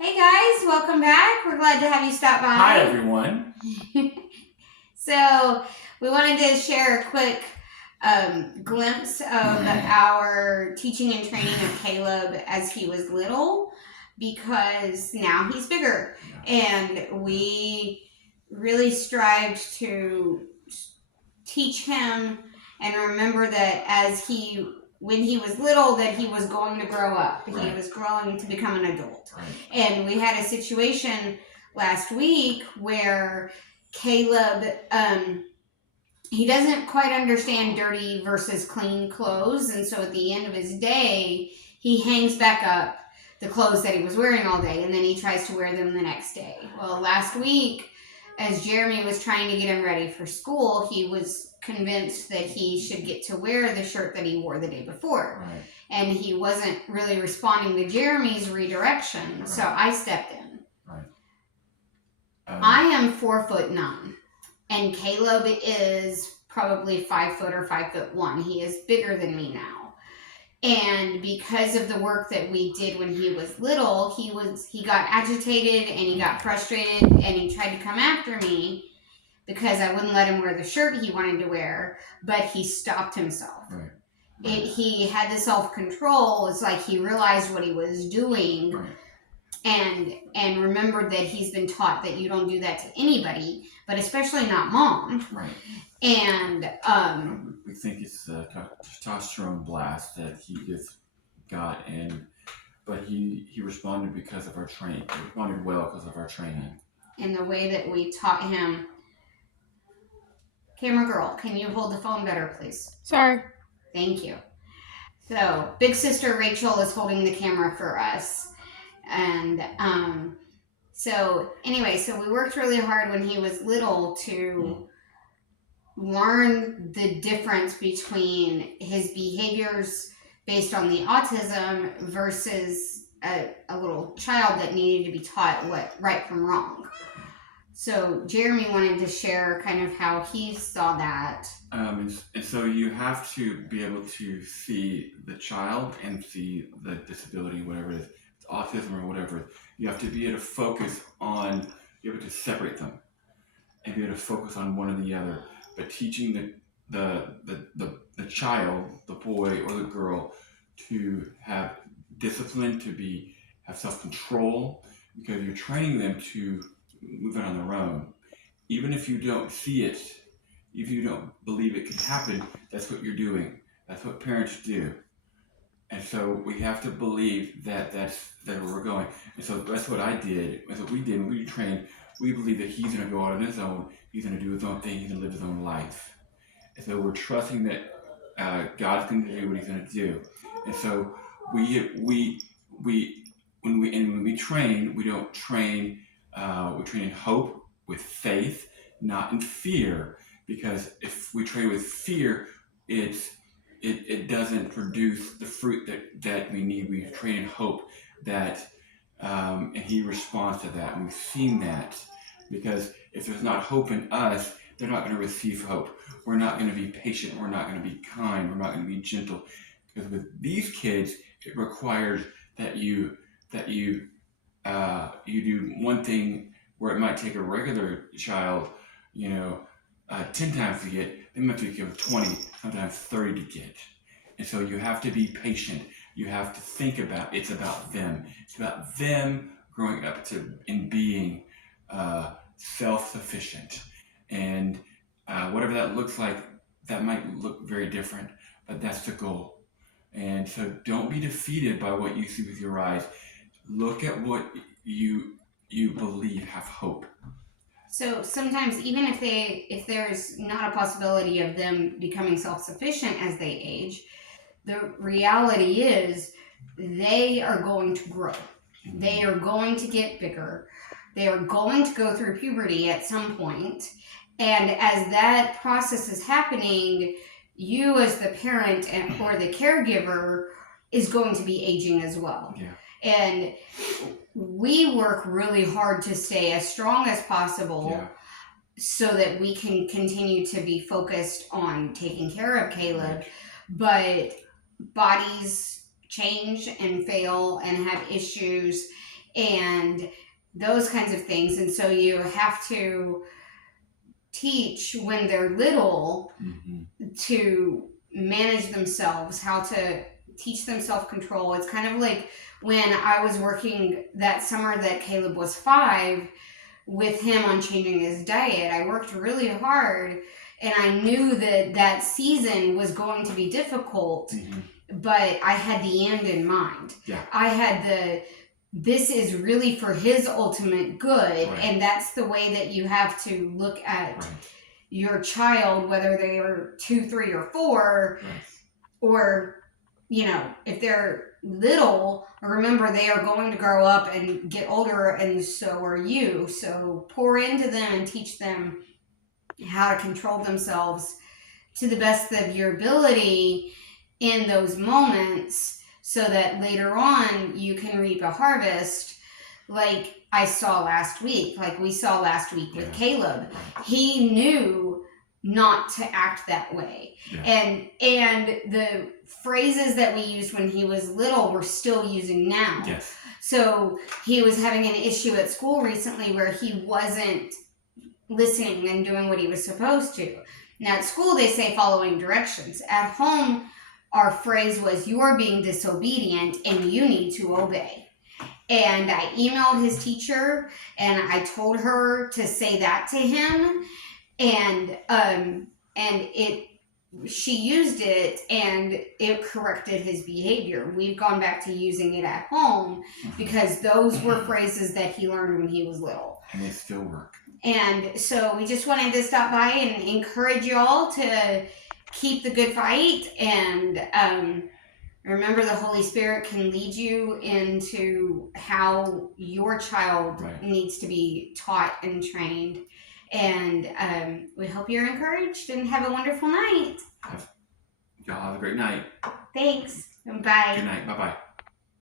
Hey guys, welcome back. We're glad to have you stop by. Hi, everyone. So, we wanted to share a quick glimpse of our teaching and training of Caleb as he was little because now he's bigger. And we really strived to teach him and remember that when he was little, that he was going to grow up. Right. He was growing to become an adult. Right. And we had a situation last week where Caleb, he doesn't quite understand dirty versus clean clothes. And so at the end of his day, he hangs back up the clothes that he was wearing all day, and then he tries to wear them the next day. Well, last week, as Jeremy was trying to get him ready for school, he was convinced that he should get to wear the shirt that he wore the day before. Right. And he wasn't really responding to Jeremy's redirection, right. So I stepped in. Right. I am 4'9", and Caleb is probably 5 foot or 5'1". He is bigger than me now. And because of the work that we did when he was little, he got agitated and he got frustrated and he tried to come after me because I wouldn't let him wear the shirt he wanted to wear, but he stopped himself. Right. He had the self-control. It's like he realized what he was doing. Right. And remembered that he's been taught that you don't do that to anybody, but especially not mom. Right. And we think it's a testosterone blast that he just got, but he responded because of our training. He responded well because of our training. And the way that we taught him. Camera girl, can you hold the phone better, please? Sorry. Thank you. So, big sister Rachel is holding the camera for us. And so we worked really hard when he was little to learn the difference between his behaviors based on the autism versus a little child that needed to be taught what right from wrong. So Jeremy wanted to share kind of how he saw that. And so you have to be able to see the child and see the disability, whatever it is, it's autism or whatever. You have to be able to focus on, be able to separate them and be able to focus on one or the other. But teaching the child, the boy or the girl, to have discipline, have self-control, because you're training them to move it on their own. Even if you don't see it, if you don't believe it can happen, that's what you're doing. That's what parents do. And so we have to believe that's where we're going. And so that's what I did. That's what we did when we trained. We believe that he's going to go out on his own. He's going to do his own thing. He's going to live his own life. And so we're trusting that God's going to do what he's going to do. And so when we train, we don't train. We train in hope, with faith, not in fear. Because if we train with fear, it doesn't produce the fruit that we need. We train in hope that, and he responds to that. And we've seen that, because if there's not hope in us, they're not going to receive hope. We're not going to be patient. We're not going to be kind. We're not going to be gentle. Because with these kids, it requires that you do one thing where it might take a regular child, 10 times to get, they might take you 20, sometimes 30 to get. And so you have to be patient. You have to think about, it's about them. It's about them growing up and being self-sufficient. And whatever that looks like, that might look very different, but that's the goal. And so don't be defeated by what you see with your eyes. Look at what you believe, have hope. So sometimes, even if there's not a possibility of them becoming self-sufficient as they age, the reality is they are going to grow. They are going to get bigger. They are going to go through puberty at some point. And as that process is happening, you as the parent or the caregiver is going to be aging as well. Yeah. And we work really hard to stay as strong as possible, so that we can continue to be focused on taking care of Caleb. Right. But bodies change and fail and have issues. and those kinds of things. And so you have to teach when they're little to manage themselves, how to teach them self-control. It's kind of like when I was working that summer that Caleb was 5 with him on changing his diet. I worked really hard, and I knew that season was going to be difficult, but I had the end in mind. Yeah. I had this is really for his ultimate good, right. and that's the way that you have to look at right. your child, whether they are 2, 3, or 4, right. or, you know, if they're little, remember they are going to grow up and get older, and so are you. So pour into them and teach them how to control themselves to the best of your ability in those moments, so that later on you can reap a harvest like I saw last week, like we saw last week with Caleb. He knew not to act that way. And the phrases that we used when he was little we're still using now. Yes. So he was having an issue at school recently where he wasn't listening and doing what he was supposed to. Now at school they say following directions. At home our phrase was, "You're being disobedient and you need to obey." And I emailed his teacher and I told her to say that to him, and she used it and it corrected his behavior. We've gone back to using it at home because those were phrases that he learned when he was little. And they still work. And so we just wanted to stop by and encourage y'all to keep the good fight, and remember the Holy Spirit can lead you into how your child needs to be taught and trained. And we hope you're encouraged and have a wonderful night. Y'all have a great night. Thanks. Bye. Good night. Bye-bye.